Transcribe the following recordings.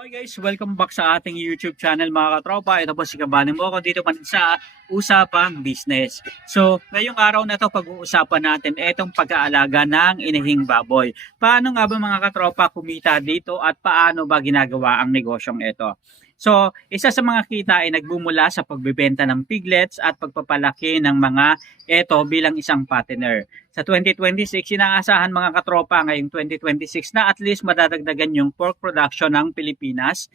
Hi guys, welcome back sa ating YouTube channel mga katropa. Ito po si Kabane mo ako dito pa rin sa Usapang Business. So, ngayong araw na to pag-uusapan natin itong pag-aalaga ng inihing baboy. Paano nga ba mga katropa kumita dito at paano ba ginagawa ang negosyong ito? So, isa sa mga kita ay nagbumula sa pagbebenta ng piglets at pagpapalaki ng mga ito bilang isang partner. Sa 2026, inaasahan mga katropa ngayong 2026 na at least madadagdagan yung pork production ng Pilipinas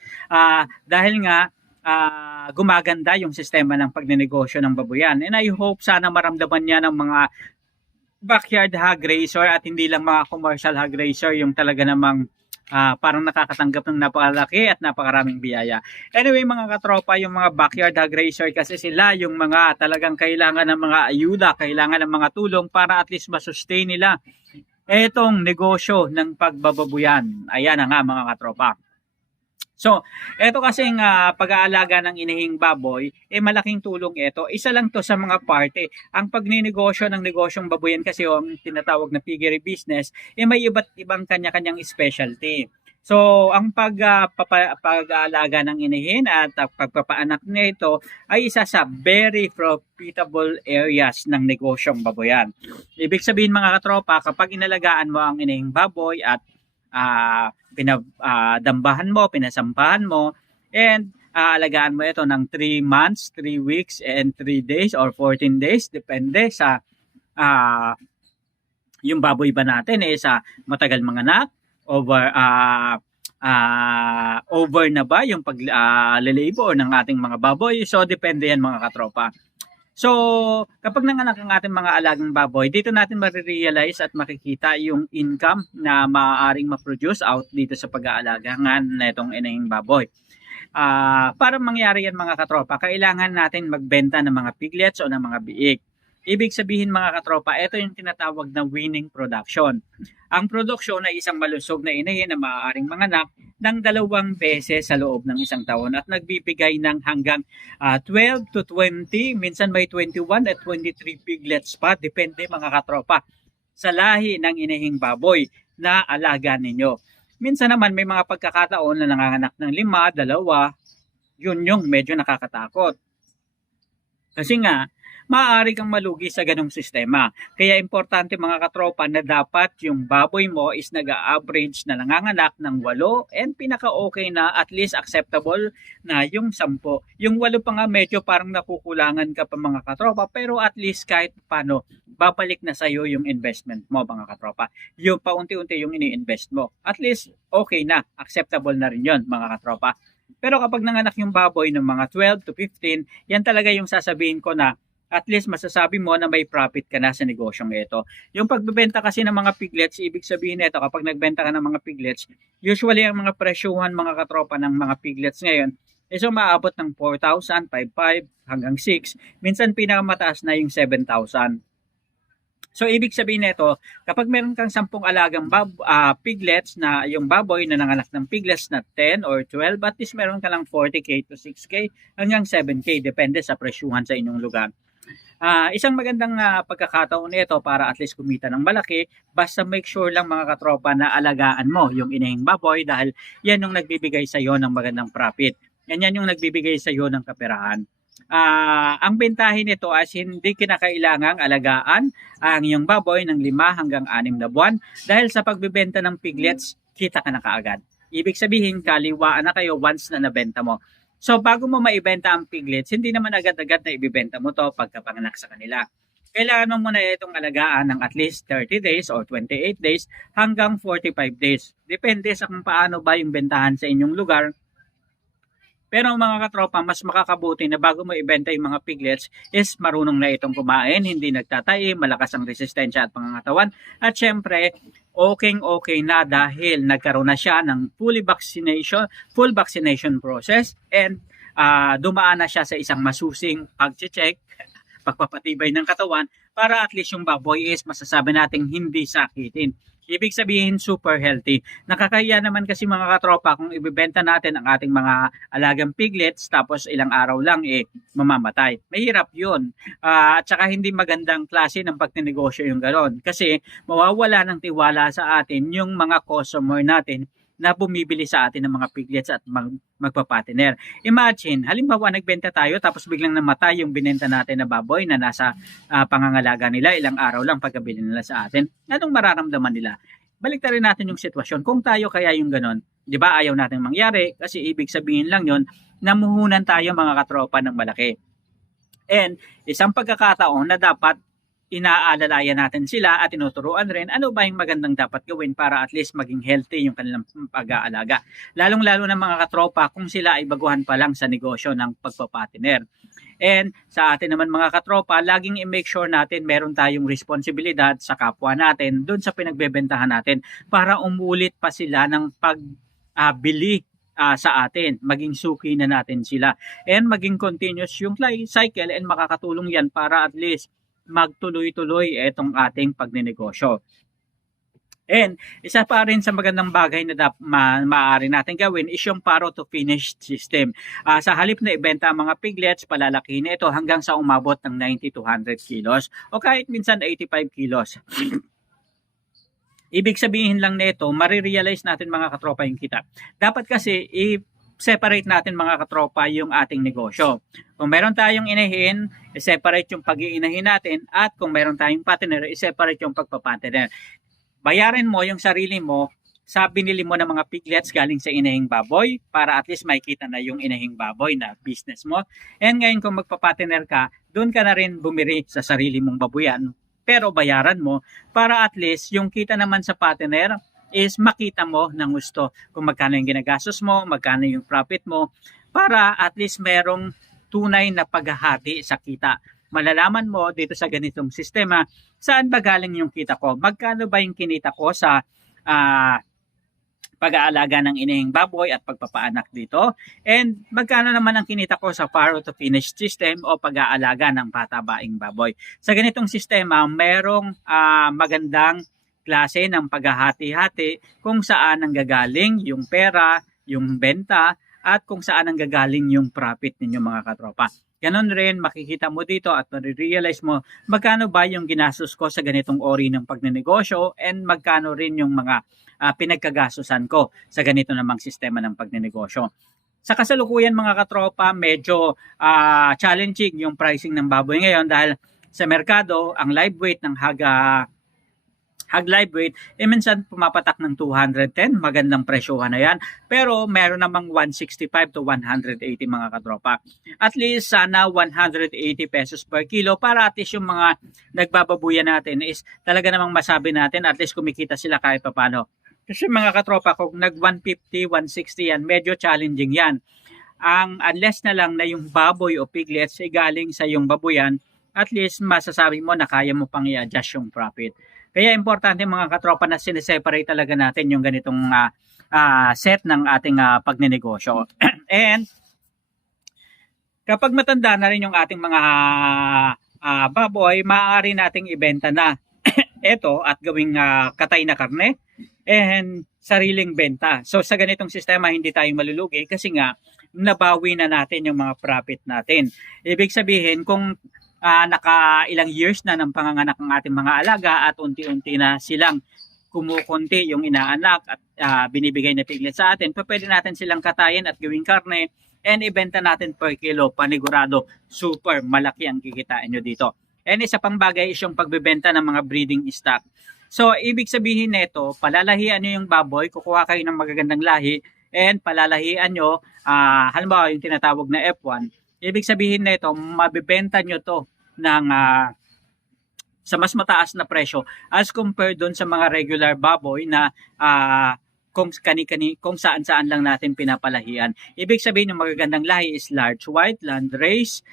dahil nga gumaganda yung sistema ng pagnenegosyo ng baboyan. And I hope sana maramdaman niya ng mga backyard hog raiser at hindi lang mga commercial hog raiser yung talaga namang parang nakakatanggap ng napakalaki at napakaraming biyaya. Anyway mga katropa, yung mga backyard hog raiser kasi sila yung mga talagang kailangan ng mga ayuda, kailangan ng mga tulong para at least masustain nila etong negosyo ng pagbababuyan. Ayan na nga mga katropa. So, eto kasing pag-aalaga ng inihing baboy, malaking tulong ito. Isa lang to sa mga parte. Ang pagninegosyo ng negosyong baboyan kasi ang tinatawag na piggery business, may iba't ibang kanya-kanyang specialty. So, ang pag-aalaga ng inihin at pagpapaanak nito ay isa sa very profitable areas ng negosyong baboyan. Ibig sabihin mga katropa, kapag inalagaan mo ang inihing baboy at pinadambahan mo, pinasampahan mo, and alagaan mo ito ng 3 months, 3 weeks, and 3 days or 14 days, depende sa yung baboy ba natin sa matagal manganak, over na ba yung pag-labor ng ating mga baboy. So, depende yan mga katropa. So, kapag nanganak ang ating mga alagang baboy, dito natin marirealize at makikita yung income na maaaring ma-produce out dito sa pag-aalaga na itong inahing baboy. Para mangyari yan mga katropa, kailangan natin magbenta ng mga piglets o ng mga biik. Ibig sabihin mga katropa, ito yung tinatawag na winning production. Ang produksyon ay isang malusog na inahin na maaaring manganak ng 2 beses sa loob ng isang taon at nagbibigay ng hanggang 12 to 20, minsan may 21 at 23 piglets pa, depende mga katropa sa lahi ng inahing baboy na alaga ninyo. Minsan naman may mga pagkakataon na nanganganak ng 5, 2, yun yung medyo nakakatakot. Kasi nga, maaari kang malugi sa ganong sistema. Kaya importante mga katropa na dapat yung baboy mo is nag-average na nanganganak ng 8 and pinaka-okay na at least acceptable na yung 10. Yung 8 pa nga medyo parang nakukulangan ka pa mga katropa pero at least kahit paano babalik na sa'yo yung investment mo mga katropa. Yung paunti-unti yung ini-invest mo. At least okay na, acceptable na rin yun mga katropa. Pero kapag nanganak yung baboy ng mga 12 to 15, yan talaga yung sasabihin ko na at least masasabi mo na may profit ka na sa negosyong ito. Yung pagbebenta kasi ng mga piglets, ibig sabihin nito kapag nagbenta ka ng mga piglets, usually ang mga presyuhan mga katropa ng mga piglets ngayon is umaabot ng 4,000, 5,500 hanggang 6. Minsan pinakamataas na yung 7,000. So, ibig sabihin nito, kapag meron kang 10 alagang piglets na yung baboy na nanganak ng piglets na 10 or 12, at least meron ka lang 40k to 6k hanggang 7k, depende sa presyuhan sa inyong lugar. Isang magandang pagkakataon nito para at least kumita ng malaki, basta make sure lang mga katropa na alagaan mo yung inahing baboy dahil yan yung nagbibigay sa iyo ng magandang profit. Yan yung nagbibigay sa iyo ng kaperahan. Ang bentahin nito as hindi kinakailangang alagaan ang iyong baboy ng 5 hanggang 6 na buwan dahil sa pagbebenta ng piglets, kita ka na kaagad. Ibig sabihin, kaliwaan na kayo once na nabenta mo. So, bago mo maibenta ang piglets, hindi naman agad-agad na ibibenta mo to pagkapanganak sa kanila. Kailangan mo muna itong alagaan ng at least 30 days or 28 days hanggang 45 days. Depende sa kung paano ba yung bentahan sa inyong lugar. Pero mga katropa, mas makakabuti na bago mo ibenta yung mga piglets is marunong na itong kumain, hindi nagtatae, malakas ang resistensya at pangangatawan. At syempre, okay na dahil nagkaroon na siya ng full vaccination process and dumaan na siya sa isang masusing pag-check, pagpapatibay ng katawan para at least yung baboy is masasabi nating hindi sakitin. Ibig sabihin super healthy. Nakakahiya naman kasi mga katropa kung ibebenta natin ang ating mga alagang piglets tapos ilang araw lang mamamatay. Mahirap yun. At saka hindi magandang klase ng pagninegosyo yung gano'n. Kasi mawawala ng tiwala sa atin yung mga customer natin na bumibili sa atin ng mga piglets at magpapatiner. Imagine, halimbawa nagbenta tayo tapos biglang namatay yung binenta natin na baboy na nasa pangangalaga nila, ilang araw lang pagkabili nila sa atin. Anong mararamdaman nila? Baliktarin natin yung sitwasyon. Kung tayo kaya yung ganon, di ba ayaw natin mangyari kasi ibig sabihin lang yon namuhunan tayo mga katropa ng malaki. And isang pagkakataon na dapat inaalalayan natin sila at tinuturuan rin ano ba yung magandang dapat gawin para at least maging healthy yung kanilang pag-aalaga. Lalong-lalo na mga katropa kung sila ay baguhan pa lang sa negosyo ng pagpapatiner. And sa atin naman mga katropa, laging i-make sure natin meron tayong responsibilidad sa kapwa natin doon sa pinagbebentahan natin para umulit pa sila ng pagbili sa atin, maging suki na natin sila and maging continuous yung cycle and makakatulong yan para at least magtuloy-tuloy itong ating pagnenegosyo. And isa pa rin sa magandang bagay na maaari natin gawin is yung paro to finish system. Sa halip na ibenta ang mga piglets, palalakihin ito hanggang sa umabot ng 90 to 100 kilos o kahit minsan 85 kilos. Ibig sabihin lang nito, marirealize natin mga katropa yung kita. Dapat kasi separate natin mga katropa yung ating negosyo. Kung meron tayong inahin, i-separate yung pag-iinahin natin at kung meron tayong patiner, i-separate yung pagpapatiner. Bayarin mo yung sarili mo sa binili mo ng mga piglets galing sa inahing baboy para at least makita na yung inahing baboy na business mo. And ngayon kung magpapatiner ka, doon ka na rin bumiri sa sarili mong babuyan. Pero bayaran mo para at least yung kita naman sa patiner is makita mo ng gusto kung magkano yung ginagastos mo, magkano yung profit mo, para at least merong tunay na paghahati sa kita. Malalaman mo dito sa ganitong sistema, saan ba galing yung kita ko? Magkano ba yung kinita ko sa pag-aalaga ng inahing baboy at pagpapaanak dito? And magkano naman ang kinita ko sa farm to finish system o pag-aalaga ng patabaing baboy? Sa ganitong sistema, merong magandang klase ng paghahati-hati kung saan ang gagaling yung pera, yung benta, at kung saan ang gagaling yung profit ninyo mga katropa. Ganon rin, makikita mo dito at marirealize mo magkano ba yung ginastos ko sa ganitong ori ng pagnenegosyo and magkano rin yung mga pinagkagastusan ko sa ganito namang sistema ng pagnenegosyo. Sa kasalukuyan mga katropa, medyo challenging yung pricing ng baboy ngayon dahil sa merkado, ang live weight ng hog live weight, minsan pumapatak ng 210, magandang presyohan na yan. Pero meron namang 165 to 180 mga katropa. At least sana 180 pesos per kilo para at least yung mga nagbababuyan natin is talaga namang masabi natin at least kumikita sila kahit papano. Kasi mga katropa, kung nag 150, 160 yan, medyo challenging yan. Unless na lang na yung baboy o piglets ay galing sa yung babuyan, at least masasabi mo na kaya mo pang i-adjust yung profit. Kaya importante mga katropa na sineseparate talaga natin yung ganitong set ng ating pagnenegosyo. And kapag matanda na rin yung ating mga baboy, maaari nating ibenta na ito at gawing katay na karne and sariling benta. So sa ganitong sistema hindi tayo malulugi kasi nga nabawi na natin yung mga profit natin. Ibig sabihin kung naka-ilang years na ng panganganak ng ating mga alaga at unti-unti na silang kumukunti yung inaanak at binibigay na piglet sa atin, pwede natin silang katayin at gawing karne and ibenta natin per kilo. Panigurado, super malaki ang kikitain nyo dito. And isa pang bagay is yung pagbebenta ng mga breeding stock. So, ibig sabihin nito, palalahian nyo yung baboy, kukuha kayo ng magagandang lahi and palalahian nyo, halimbawa yung tinatawag na F1, ibig sabihin nito, mabibenta nyo to ng sa mas mataas na presyo as compared doon sa mga regular baboy na kung saan-saan lang natin pinapalahian. Ibig sabihin yung magagandang lahi is large white, landrace,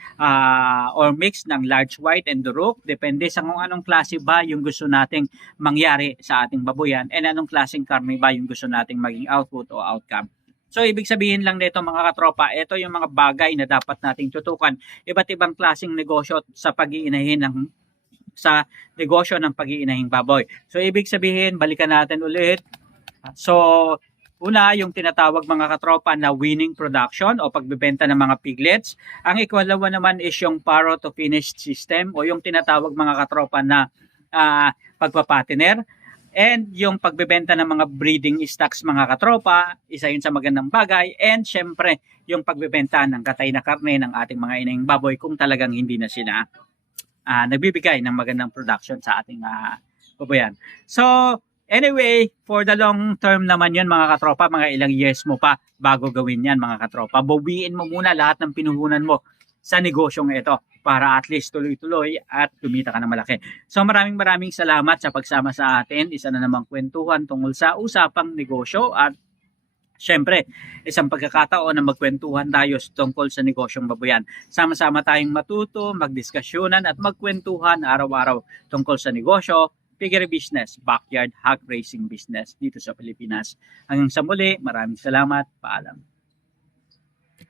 or mix ng large white and Duroc. Depende sa kung anong klase ba yung gusto nating mangyari sa ating babuyan and anong klaseng karne ba yung gusto nating maging output o outcome. So, ibig sabihin lang nito mga katropa, ito yung mga bagay na dapat nating tutukan. Iba't ibang klaseng negosyo sa sa negosyo ng pag-iinahing baboy. So, ibig sabihin, balikan natin ulit. So, una, yung tinatawag mga katropa na winning production o pagbebenta ng mga piglets. Ang ikalawa naman is yung paro to finish system o yung tinatawag mga katropa na pagpapatiner. And yung pagbebenta ng mga breeding stocks mga katropa, isa yun sa magandang bagay. And syempre, yung pagbebenta ng katay na karne ng ating mga inahing baboy kung talagang hindi na sila nagbibigay ng magandang production sa ating baboyan. So, anyway, for the long term naman yun mga katropa, mga ilang years mo pa bago gawin yan mga katropa. Bawiin mo muna lahat ng pinuhunan mo sa negosyong ito para at least tuloy-tuloy at kumita ka ng malaki. So maraming salamat sa pagsama sa atin. Isa na namang kwentuhan tungkol sa usapang negosyo at syempre, isang pagkakataon na magkwentuhan tayo tungkol sa negosyong baboyan. Sama-sama tayong matuto, magdiskasyonan at magkwentuhan araw-araw tungkol sa negosyo, piggery business, backyard hog racing business dito sa Pilipinas. Hanggang sa muli, maraming salamat. Paalam.